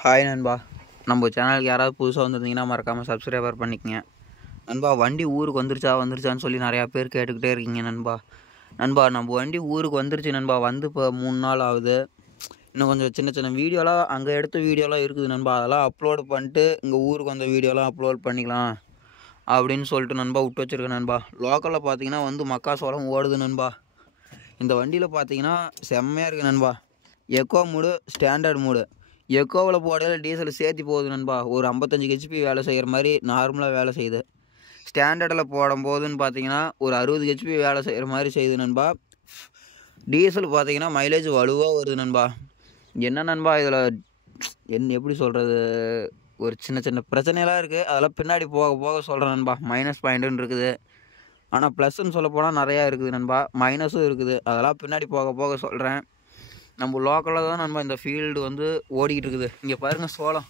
Hi நண்பா, நம்ம சேனலுக்கு யாராவது புதுசாக வந்திருந்தீங்கன்னா மறக்காமல் சப்ஸ்கிரைபர் பண்ணிக்கங்க நண்பா. வண்டி ஊருக்கு வந்துருச்சான்னு சொல்லி நிறையா பேர் கேட்டுக்கிட்டே இருக்கீங்க நண்பா. நம்ம வண்டி ஊருக்கு வந்துருச்சு நண்பா. வந்து இப்போ 3 நாள் ஆகுது. இன்னும் கொஞ்சம் சின்ன சின்ன வீடியோலாம் அங்கே எடுத்த வீடியோலாம் இருக்குது நண்பா. அதெல்லாம் அப்லோடு பண்ணிட்டு இங்கே ஊருக்கு வந்த வீடியோலாம் அப்லோட் பண்ணிக்கலாம் அப்படின்னு சொல்லிட்டு நண்பா விட்டு வச்சுருக்கேன் நண்பா. லோக்கலில் பார்த்தீங்கன்னா வந்து மக்காசோளம் ஓடுது நண்பா. இந்த வண்டியில் பார்த்தீங்கன்னா செம்மையாக இருக்குது நண்பா. எக்கோ மூடு, ஸ்டாண்டர்ட் மூடு. எக்கோவில் போடையில் டீசல் சேர்த்தி போகுது நண்பா. ஒரு 55 ஹெச்பி வேலை செய்கிற மாதிரி நார்மலாக வேலை செய்யுது. ஸ்டாண்டர்டில் போடும்போதுன்னு பார்த்தீங்கன்னா ஒரு 60 ஹெச்பி வேலை செய்கிற மாதிரி செய்யுது நண்பா. டீசல் பார்த்தீங்கன்னா மைலேஜ் வலுவாக வருது நண்பா. என்ன நண்பா இதில் எப்படி சொல்கிறது, ஒரு சின்ன சின்ன பிரச்சனையெல்லாம் இருக்குது. அதெல்லாம் பின்னாடி போக போக சொல்கிறேன் நண்பா. மைனஸ் பாயிண்ட்டுன்னு இருக்குது, ஆனால் ப்ளஸ்ன்னு சொல்ல போனால் நிறையா இருக்குது நண்பா. மைனஸும் இருக்குது, அதெல்லாம் பின்னாடி போக போக சொல்கிறேன். நம்ம லோக்கலில் தான் நண்பா இந்த ஃபீல்டு வந்து ஓடிக்கிட்டு இருக்குது. இங்கே பாருங்கள் சோளம்.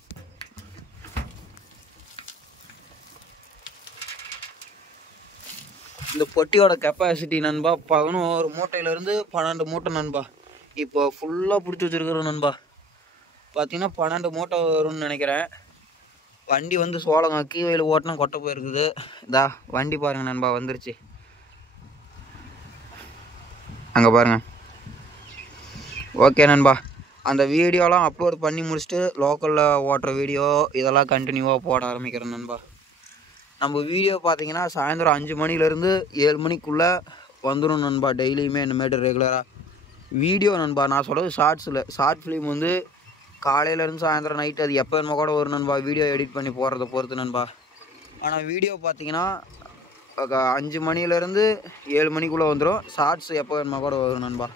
இந்த பொட்டியோட கெப்பாசிட்டி நண்பா 11 மூட்டையிலேருந்து 12 மூட்டை நண்பா. இப்போ ஃபுல்லாக பிடிச்சி வச்சுருக்குறோம் நண்பா. பார்த்தீங்கன்னா 12 மூட்டை வரும்னு நினைக்கிறேன். வண்டி வந்து சோளங்க கீவையில் ஓட்டினா கொட்டை போயிருக்குது. வண்டி பாருங்கள் நண்பா, வந்துருச்சு. அங்கே பாருங்கள். ஓகே நண்பா, அந்த வீடியோலாம் அப்லோட் பண்ணி முடிச்சுட்டு லோக்கலில் ஓட்டுற வீடியோ இதெல்லாம் கண்டினியூவாக போட ஆரம்பிக்கிறேன் நண்பா. நம்ம வீடியோ பார்த்தீங்கன்னா சாயந்தரம் 5 மணிலேருந்து 7 மணிக்குள்ளே வந்துடும் நண்பா. டெய்லியுமே இனிமேட்டு ரெகுலராக வீடியோ நண்பா. நான் சொல்கிறது ஷார்ட் ஃபிலிம் வந்து காலையிலேருந்து சாயந்தரம் நைட்டு அது எப்போ என்னமோ கூட வரும் நண்பா. வீடியோ எடிட் பண்ணி போடுறத பொறுத்து நண்பா. ஆனால் வீடியோ பார்த்தீங்கன்னா 5 மணிலேருந்து 7 மணிக்குள்ளே வந்துடும். ஷார்ட்ஸ் எப்போ என்னமோ கூட வரும் நண்பா.